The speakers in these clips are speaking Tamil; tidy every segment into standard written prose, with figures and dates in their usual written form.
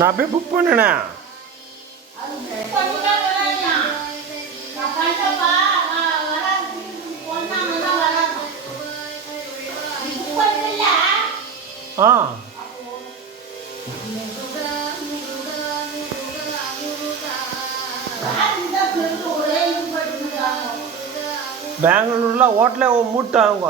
நான் போய் புக் பண்ணேண்ணே. ஆ பெங்களூரில் ஹோட்டலே மூட்டாங்க.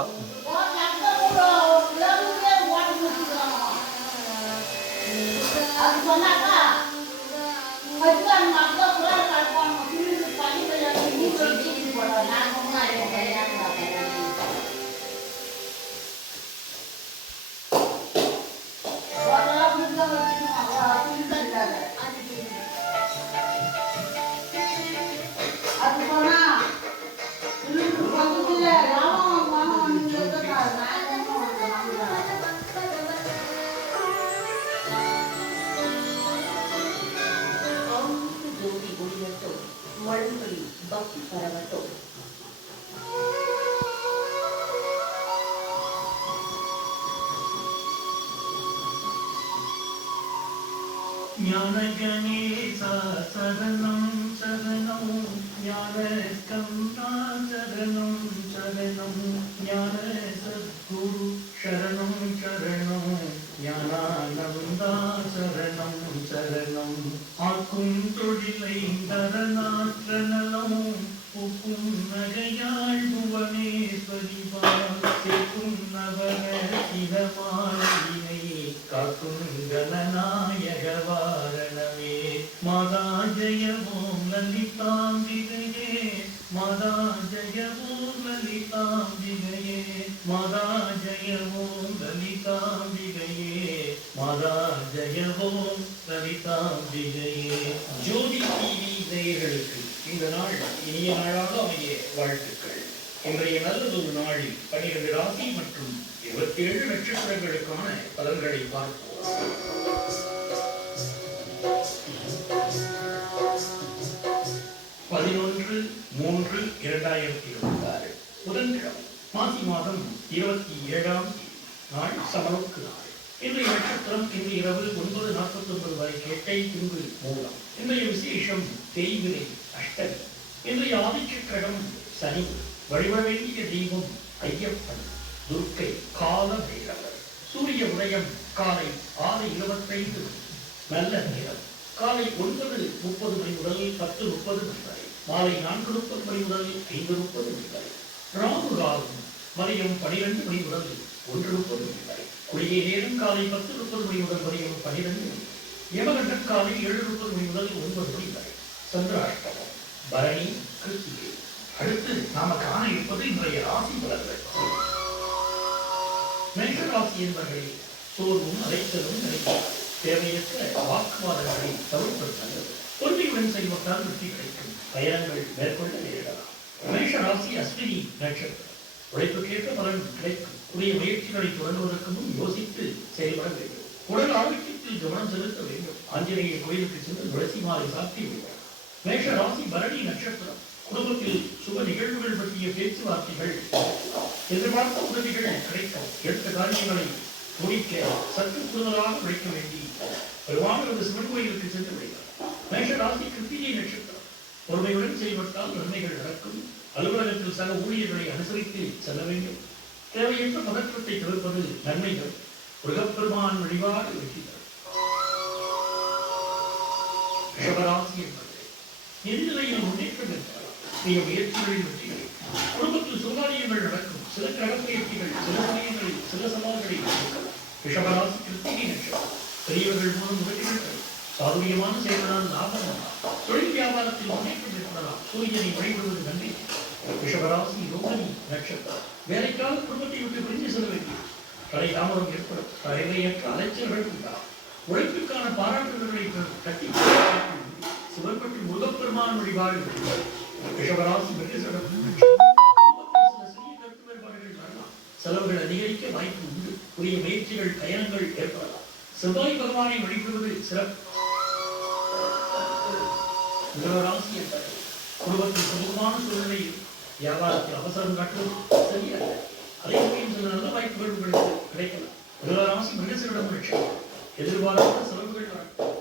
பக்தி பரவட்டும். ஞான கணேசா சரணம் சரணம், ஞான ஸ்கந்தா சரணம் சரணம், ஞான சத்குரு சரணம் சரணம், ஞானானந்தா சரணம் சரணம். ஆக்கும் தொழிலை தரநாற்ற நலம், ஒக்கும் நகையாள் புவனேஸ்வரிவாள், சேர்க்கும் நவர சிவமாயினை காக்கும் கணநாயக வாரணமே. மாதா ஜெய ஓம் லலிதாம்பிகையே, மாதா ஜெய ஓம் லலிதாம்பிகையே, மாதா ஜெய ஓம் லலிதாம்பிகையே, மாதா ஜெய ஓம் லலிதாம்பிகையே. ஜோதி டிவி நேயர்களுக்கு இந்த நாள் இனிய நாளாக அமைய வாழ்த்துக்கள். இன்றைய நல்லதொரு நாளில் 12 ராசி மற்றும் 27 நட்சத்திரங்களுக்கான பலன்களை பார்ப்போம். 11/3/2026 புதன்கிழமை, மாசி மாதம் 27ஆம் தேதி, நாள் சமநோக்கு நாள். இன்றைய நட்சத்திரம் இன்று இரவு 9:49 வரை கேட்டை, பின்பு மூலம். இன்றைய விசேஷம் தேய்விரை அஷ்டமி. இன்றைய ஆதிக்க கிரகம் சனி. வழிபட வேண்டிய தெய்வம் ஐயப்பன், துர்க்கை, கால பைரவர். சூரிய உதயம் காலை 6:25 நல்ல நேரம். காலை 9:30 மணி முதல் 10:30 மணி வரை. மாலை 4:30 மணி முதல் 5:30 மணி வரை. ராகு காலம் மதியம் 12 மணி முதல் 1:30 மணி வரை. குளிகை நேரம் காலை 10:30 மணி முதல் மதியம் 12 மணி. யமகண்டம் காலை 7:30 மணி முதல் 9 மணி வரை. சந்திராஷ்டமம் பரணி கிருத்திகை. அடுத்து நாம காண இருப்பது இன்றைய ராசி பலன்கள். மேஷ ராசி என்பவர்களே, சோர்வும் அலைச்சலும் நினைக்கிறார். தேவையற்ற வாக்குவாதங்களை தவிர்ப்பது நல்லது. பொறுமையுடன் செயல்பட்டால் வெற்றி கிடைக்கும். பயணங்கள் மேற்கொள்ள நேரிடலாம். மேஷ ராசி அஸ்வினி நட்சத்திரம். உழைப்புக்கேற்ற பலன் கிடைக்கும். புதிய முயற்சிகளை தொடங்குவதற்கு முன் யோசித்து செயல்பட வேண்டும். உடல் ஆரோக்கியத்தில் கவனம் செலுத்த வேண்டும். ஆஞ்சநேயர் கோயிலுக்கு சென்று துளசி மாலை சாத்தி வேண்டும். மேஷ ராசி பரணி நட்சத்திரம். குடும்பத்தில் சுப நிகழ்வுகள் பற்றிய பேச்சுவார்த்தைகள், எதிர்பார்த்த உதவிகள் கிடைக்கும். எடுத்த காரியங்களை முடிக்க சற்று கூடுதலாக உழைக்க வேண்டி பெருமானது சிவன் கோயிலுக்கு சென்று விடுகிறார். மேஷ ராசி கிருத்திகை நட்சத்திரம். பொறுமையுடன் செயல்பட்டால் நன்மைகள் நடக்கும். அலுவலகத்தில் சக ஊழியர்களை அனுசரித்து செல்ல வேண்டும். தேவையற்ற பதற்றத்தை தவிர்ப்பது நன்மைகள். முருகப்பெருமான் வழிபாடு வெற்றி தரும். ரிஷபராசி என்பது நிதிநிலையில் முன்னேற்றம் இருக்கலாம். புதிய முயற்சிகளில் வெற்றி கிடைக்கும். குடும்பத்தில் சுகாரியங்கள் நடக்கும். சில கிரகப்பயிற்சிகள் சில சமயங்களில் சில சவால்களை நடக்கும். ரிஷபராசி கிருத்திகை நட்சத்திரம். பெரியவர்கள் மூலம் உதவிகள் கிடைக்கும். சாதுரியமான செயல்களால் லாபம். தொழில் வியாபாரத்தில் முன்னேற்றம் ஏற்படலாம். சூரியனை வழிபடுவது நன்மை. ரிஷபராசி ரோகிணி நட்சத்திரம். வேலைக்காக குடும்பத்தை விட்டு பிரிந்து செல்ல வேண்டும். தடை தாமதம் ஏற்படும். தேவையற்ற அலைச்சல்கள் உண்டாகும். உழைப்புக்கான பாராட்டுதல்களை கட்டி சிவன் மற்றும் முருகப்பெருமான் வழிபாடு. ரிஷபராசி சிறிய கருத்து வேறுபாடுகள் வரலாம். செலவுகள் அதிகரிக்க வாய்ப்பு உண்டு. புதிய முயற்சிகள் பயணங்கள் ஏற்படலாம். செவ்வாய் பகவானை வழிபடுவது சிறப்பு. மிதுனராசி என்பது குடும்பத்தில் சுமூகமான சூழ்நிலையில் வியாபாரத்தில் அவசரம் காட்டுவது சரியல்ல. அதே சமயம் சில நல்ல வாய்ப்புகள் உங்களுக்கு கிடைக்கலாம். மிதுனராசி மிருகசீரிடம் லட்சம். எதிர்பாராத செலவுகள் வரலாம்.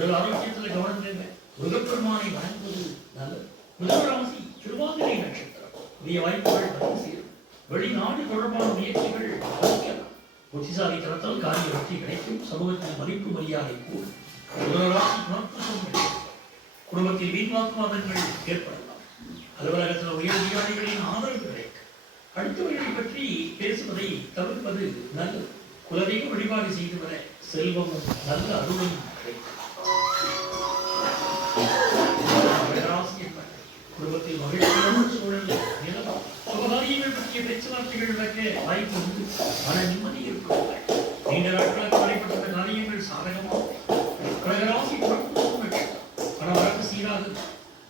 உடல் ஆரோக்கியத்தில் கவனம் தேவை. முருகப்பெருமானை வணங்குவது நல்லது. முதல் ராசி திருவாதிரை நட்சத்திரம். புதிய வாய்ப்புகள் வந்து சேரும். வெளிநாடு தொடர்பான முயற்சிகள் சாதிக்கலாம். புத்திசாலித்தனத்தால் காரிய வெற்றி கிடைக்கும். சமூகத்தில் மதிப்பு மரியாதை கூடும். முதல் ராசி குணப்புசம் கிடைக்கும். குடும்பத்தில் வீண் வாக்குவாதங்கள் ஏற்படலாம். அலுவலகத்தில் உயர் அதிகாரிகளின் ஆதரவு கிடைக்கும். அடுத்தவர்களை பற்றி பேசுவதை தவிர்ப்பது நல்லது. குலதெய்வ வழிபாடு செய்து வர செல்வமும் நல்ல அருளும் கிடைக்கும். குடும்பத்தில் மகிழ்ச்சியான சூழல் நிலவும். சுபகாரியங்கள் பற்றிய பேச்சுவார்த்தைகள் நடக்க வாய்ப்பு உண்டு. மன நிம்மதி இருக்கும். நீண்ட நாட்களாக நடைபெற்ற காரியங்கள் சாதகமாக கடகராசி பணவரத்து சீராக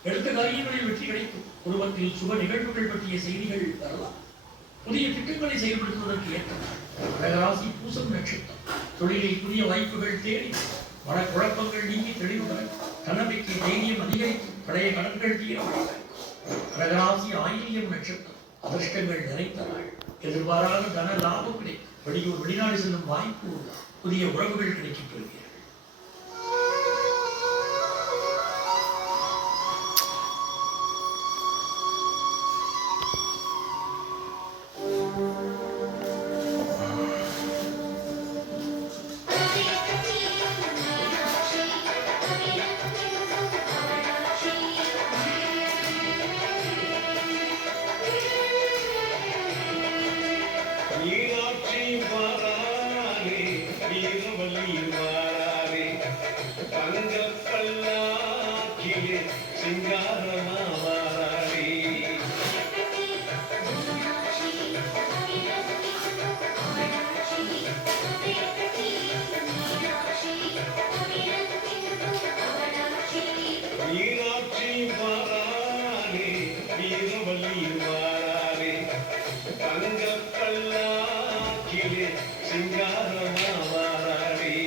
எடுத்த காரியங்களில் வெற்றி கிடைக்கும். குடும்பத்தில் சுப நிகழ்வுகள் பற்றிய செய்திகள் வரலாம். புதிய திட்டங்களை செயல்படுத்துவதற்கு ஏற்ற கடகராசி பூசம் நட்சத்திரம். தொழிலில் புதிய வாய்ப்புகள் தேடி மனக்குழப்பங்கள் நீங்கி தெளிவுடன் தன்னம்பிக்கை தைரியம் அதிகரிக்கும். பழைய கடன்கள் தீர வழிகள். கடகராசி ஆயில்யம் நட்சத்திரம். அதிர்ஷ்டங்கள் நிறைந்த நாள். எதிர்பாராத தன லாபம் கிடைக்கும். வெளியூர் வெளிநாடு செல்லும் வாய்ப்பு. புதிய உறவுகள் கிடைக்கப் பெறுவீர்கள். மீனாட்சி வாராரே, வீரவல்லி வாராரே, தங்கப் பல்லாக்கிலே சிங்காரமா வாராரே. மீனாட்சி வாராரே, வீரவல்லி வாராரே, தங்கப் பல்லாக்கிலே சிங்காரமா வாராரே.